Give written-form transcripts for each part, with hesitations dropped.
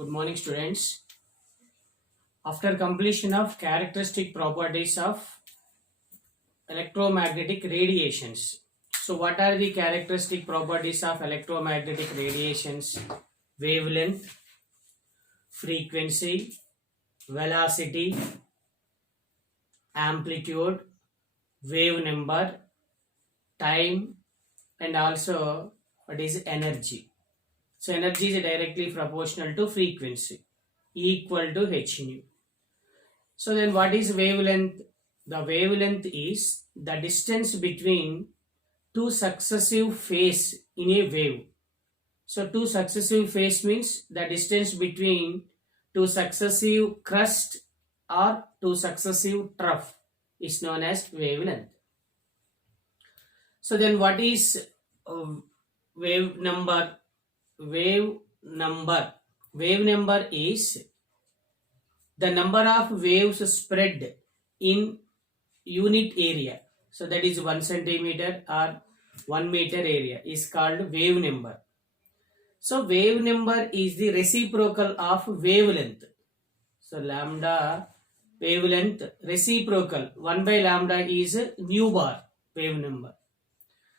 good morning, students. After completion of characteristic properties of electromagnetic radiations. So, what are the characteristic properties of electromagnetic radiations? Wavelength, frequency, velocity, amplitude, wave number, time, and also what is energy. So, energy is directly proportional to frequency, equal to h nu. So then what is wavelength? The wavelength is the distance between two successive phase in a wave. So two successive phase means the distance between two successive crest or two successive trough is known as wavelength. So then what is wave number? Wave number is the number of waves spread in unit area. So that is 1 centimeter or 1 meter area is called wave number. So wave number is the reciprocal of wavelength. So lambda wavelength reciprocal 1 by lambda is nu bar wave number.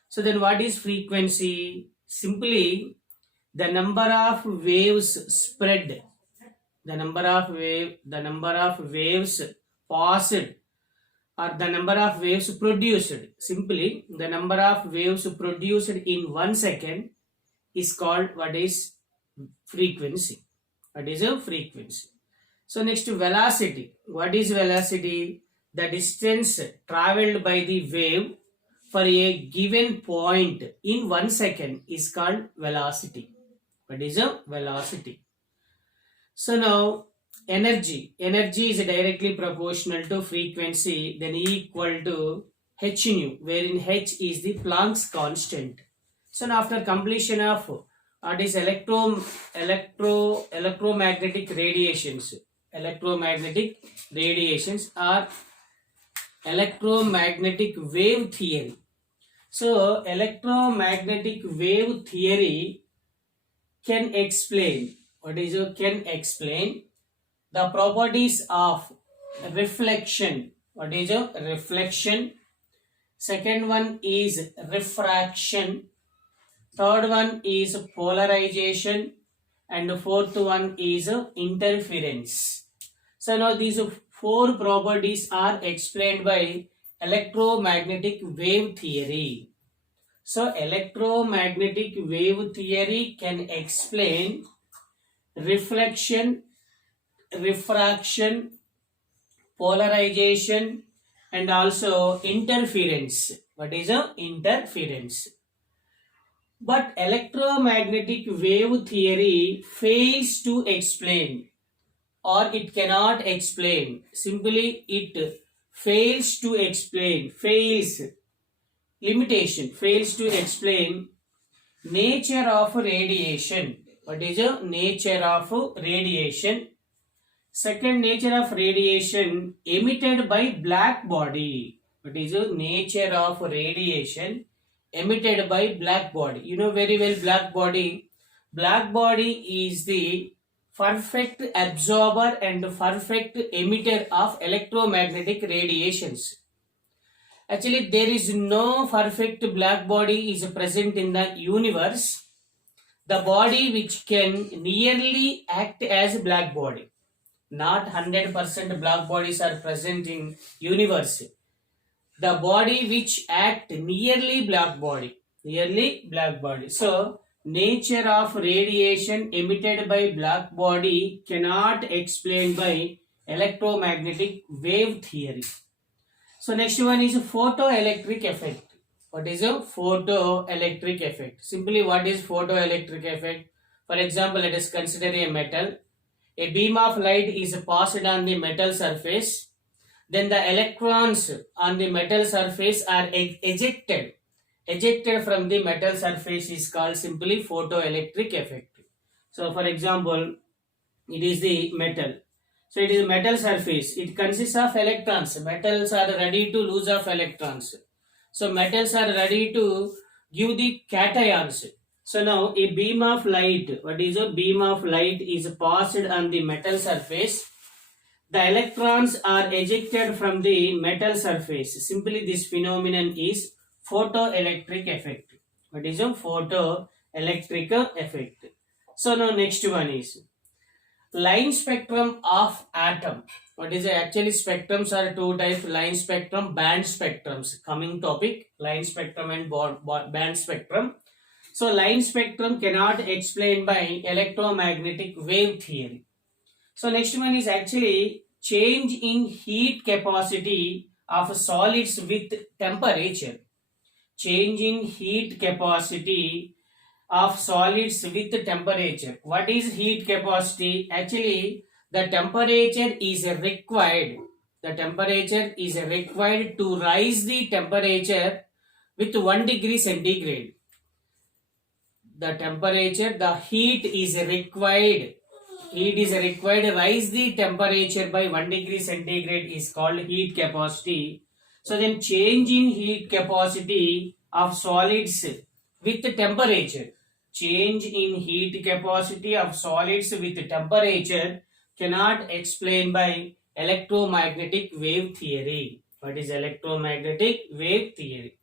So then what is frequency? Simply the number of waves spread, the number of waves passed, or the number of waves produced. Simply the number of waves produced in 1 second is called what is frequency. What is a frequency? So next, velocity. What is velocity? The distance traveled by the wave for a given point in 1 second is called velocity. What is a velocity? So now energy is directly proportional to frequency, then equal to h nu, wherein h is the Planck's constant. So now after completion of what is electromagnetic radiations are electromagnetic wave theory. So electromagnetic wave theory can explain the properties of reflection. What is a reflection? Second one is refraction. Third one is polarization. And the fourth one is interference. So now these 4 properties are explained by electromagnetic wave theory. So electromagnetic wave theory can explain reflection, refraction, polarization, and also interference. What is a interference? But electromagnetic wave theory fails to explain, or it cannot explain. Simply it fails to explain, fails to explain nature of radiation. What is the nature of radiation? Second, nature of radiation emitted by black body. What is the nature of radiation emitted by black body? You know very well black body. Black body is the perfect absorber and perfect emitter of electromagnetic radiations. Actually, there is no perfect black body is present in the universe. The body which can nearly act as black body. Not 100% black bodies are present in universe. The body which act nearly black body. So, nature of radiation emitted by black body cannot explain by electromagnetic wave theory. So next one is photoelectric effect. What is a photoelectric effect? Simply what is photoelectric effect? For example, let us consider a metal. A beam of light is passed on the metal surface. Then the electrons on the metal surface are ejected. Ejected from the metal surface is called simply photoelectric effect. So for example, it is the metal. So it is a metal surface. It consists of electrons. Metals are ready to lose of electrons. So metals are ready to give the cations. So now a beam of light, what is a beam of light is passed on the metal surface. The electrons are ejected from the metal surface. Simply this phenomenon is photoelectric effect. What is a photoelectric effect? So now next one is line spectrum of atom. What is it? Actually spectrums are two types: line spectrum, band spectrums. Coming topic, line spectrum and band spectrum. So line spectrum cannot explain by electromagnetic wave theory. So next one is actually change in heat capacity of solids with temperature. Change in heat capacity of solids with temperature. What is heat capacity? Actually, the temperature is required. The temperature is required to rise the temperature with 1 degree centigrade. The temperature, the heat is required. Heat is required. Rise the temperature by 1 degree centigrade is called heat capacity. So then change in heat capacity of solids with temperature. Change in heat capacity of solids with temperature cannot explain by electromagnetic wave theory. What is electromagnetic wave theory?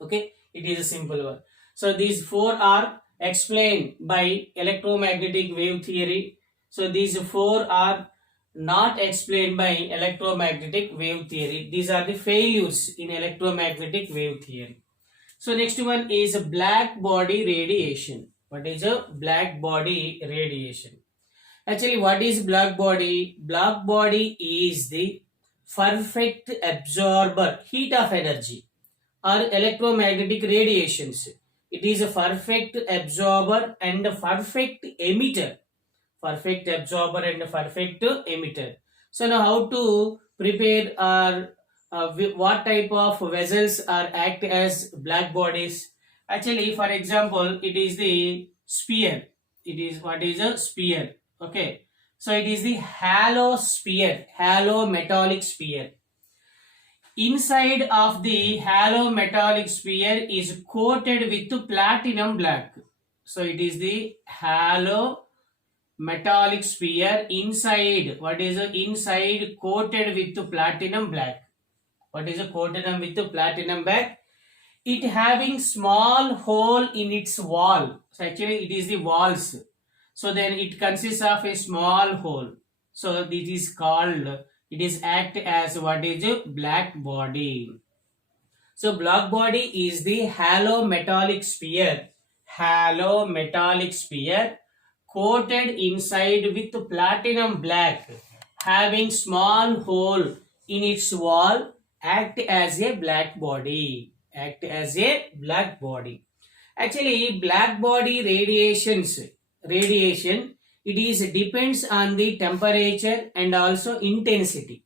Okay, it is a simple one. So these four are explained by electromagnetic wave theory. So these four are not explained by electromagnetic wave theory. These are the failures in electromagnetic wave theory. So next one is black body radiation. What is a black body radiation? Actually, what is black body? Black body is the perfect absorber heat of energy or electromagnetic radiations. It is a perfect absorber and a perfect emitter. Perfect absorber and a perfect emitter. So now how to prepare or what type of vessels are act as black bodies? Actually, for example, it is the sphere. It is what is a sphere? Okay. So it is the halo sphere, halo metallic sphere. Inside of the halo metallic sphere is coated with platinum black. So it is the halo metallic sphere inside. What is the inside coated with platinum black? What is a coated with platinum black? It having small hole in its wall. So actually it is the walls. So then it consists of a small hole. So this is called, it is act as what is a black body. So black body is the halo metallic sphere. Halo metallic sphere coated inside with platinum black, having small hole in its wall, act as a black body. Act as a black body. Actually, black body radiation, it is depends on the temperature and also intensity.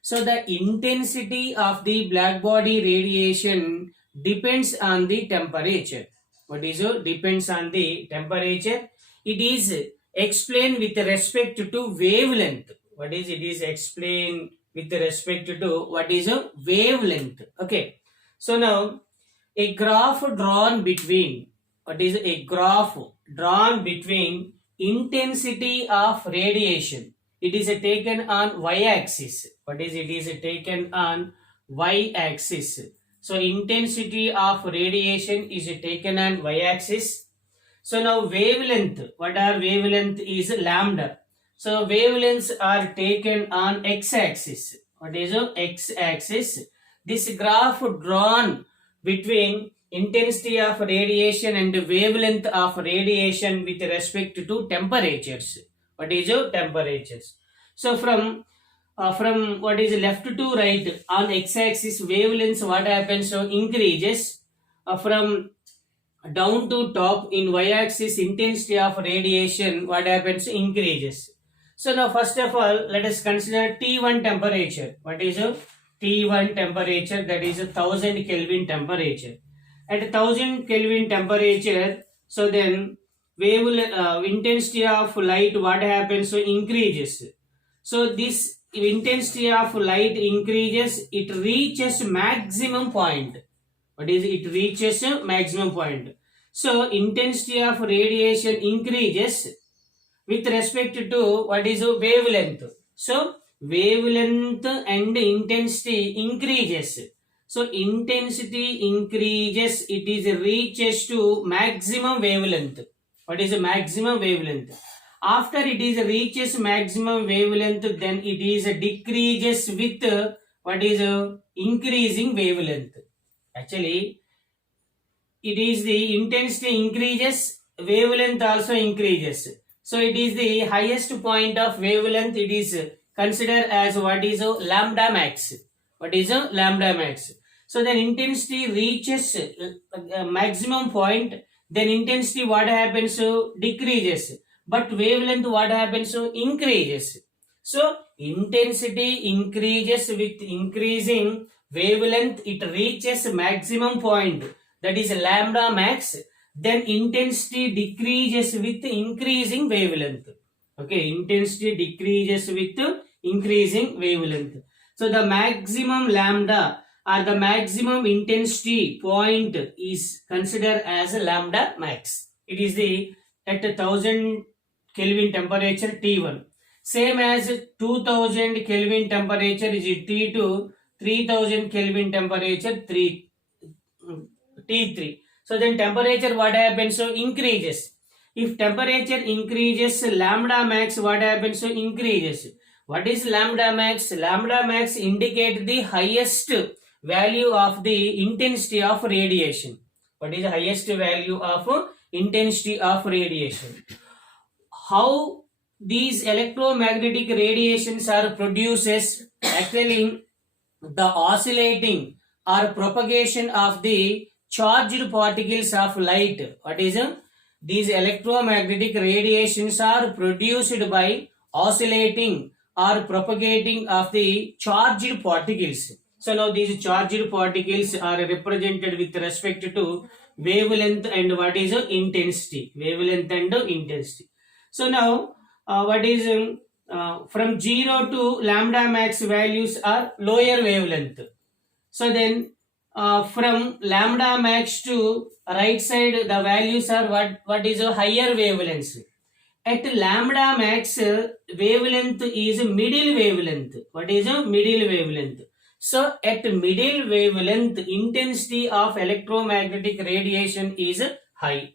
So the intensity of the black body radiation depends on the temperature. What is it? Depends on the temperature. It is explained with respect to wavelength. What is it? Is explained with respect to what is a wavelength. Okay. So now a graph drawn between, what is a graph drawn between intensity of radiation. It is taken on y-axis. What is it? Is taken on y-axis. So intensity of radiation is taken on y-axis. So now wavelength. What are wavelength? Is lambda. So wavelengths are taken on x-axis. What is x-axis? This graph drawn between intensity of radiation and wavelength of radiation with respect to temperatures. What is your temperatures? So from what is left to right on x-axis wavelengths, what happens? So increases. From down to top in y-axis intensity of radiation, what happens? Increases. So now first of all, let us consider T1 temperature. What is a T1 temperature? That is 1000 Kelvin temperature. At 1000 Kelvin temperature, so then intensity of light, what happens? So increases. So this intensity of light increases, it reaches maximum point. What is it? Reaches a maximum point. So intensity of radiation increases with respect to what is a wavelength. So wavelength and intensity increases. So intensity increases, it is reaches to maximum wavelength. What is a maximum wavelength? After it is reaches maximum wavelength, then it is decreases with what is increasing wavelength. Actually, it is the intensity increases, wavelength also increases. So it is the highest point of wavelength, it is considered as what is a lambda max. What is a lambda max? So then intensity reaches maximum point, then intensity what happens? So decreases. But wavelength what happens? So increases. So intensity increases with increasing wavelength, it reaches maximum point, that is lambda max, then intensity decreases with increasing wavelength. Okay, intensity decreases with increasing wavelength. So the maximum lambda or the maximum intensity point is considered as lambda max. It is the at 1000 Kelvin temperature T1. Same as 2000 Kelvin temperature is T2, 3000 Kelvin temperature T3. So then temperature what happens? So increases. If temperature increases, lambda max what happens? So increases. What is lambda max? Lambda max indicate the highest value of the intensity of radiation. What is the highest value of intensity of radiation? How these electromagnetic radiations are produced? Actually, the oscillating or propagation of the charged particles of light. What is these electromagnetic radiations are produced by oscillating or propagating of the charged particles. So now these charged particles are represented with respect to wavelength and what is intensity. Wavelength and intensity. So now what is from 0 to lambda max values are lower wavelength. So then from lambda max to right side the values are what is a higher wavelength. At lambda max wavelength is middle wavelength. What is a middle wavelength? So at middle wavelength intensity of electromagnetic radiation is high.